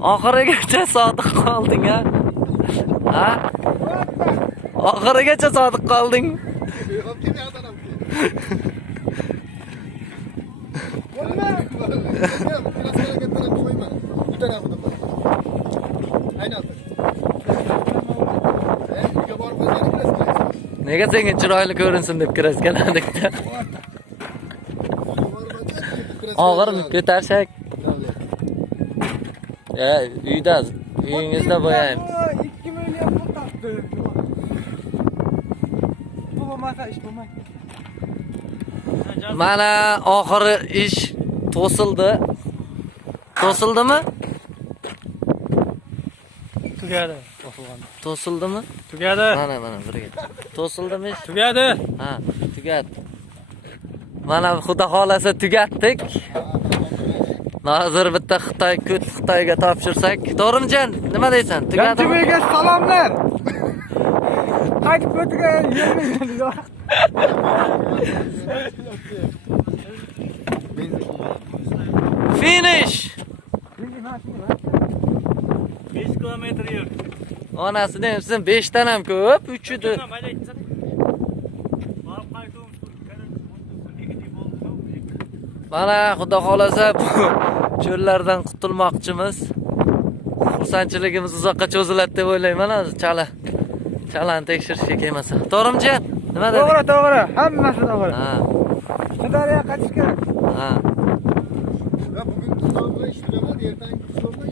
Oxirigacha sodiq qolding ha? Ha? Oxirigacha sodiq qolding. Nega senga chiroyli ko'rinsin deb kirasganadikda? Og'irmi ko'tarsak? Uyingizda bo'yaymiz. 2 million pul topdi. Bu bo'lmasa ish bo'lmaydi. Mana oxiri ish to'sildi. To'sildimi? Tugadi. To'sildimi? Tugadi. Mana birga. To'sildimi ish? Tugadi. Ha, tugadi. Mana xudo xolasa tugatdik. Hozir bitta Xitoyga topshirsak, to'g'rimijan? Nima deysan? Tugadimi? Janjibiga salomlar. Qaytib ko'tigan yerga. Finish. 5 kilometr yo'l. Onasidan sizin 5 dan ham ko'p, 3 edi. Mana xudo xolasa bu cho'llardan qutulmoqchimiz. Xursandchiligimiz uzoqqa cho'ziladi deb o'ylayman hozir chalani tekshirishga kelmasa. To'g'rimijan? Nima deding? To'g'ri. Hammasi to'g'ri. Ha. Xitoyga qaytish kerak. Ha. Bugun Xitoyga ish qilaman, ertangi ish bo'lmaydi.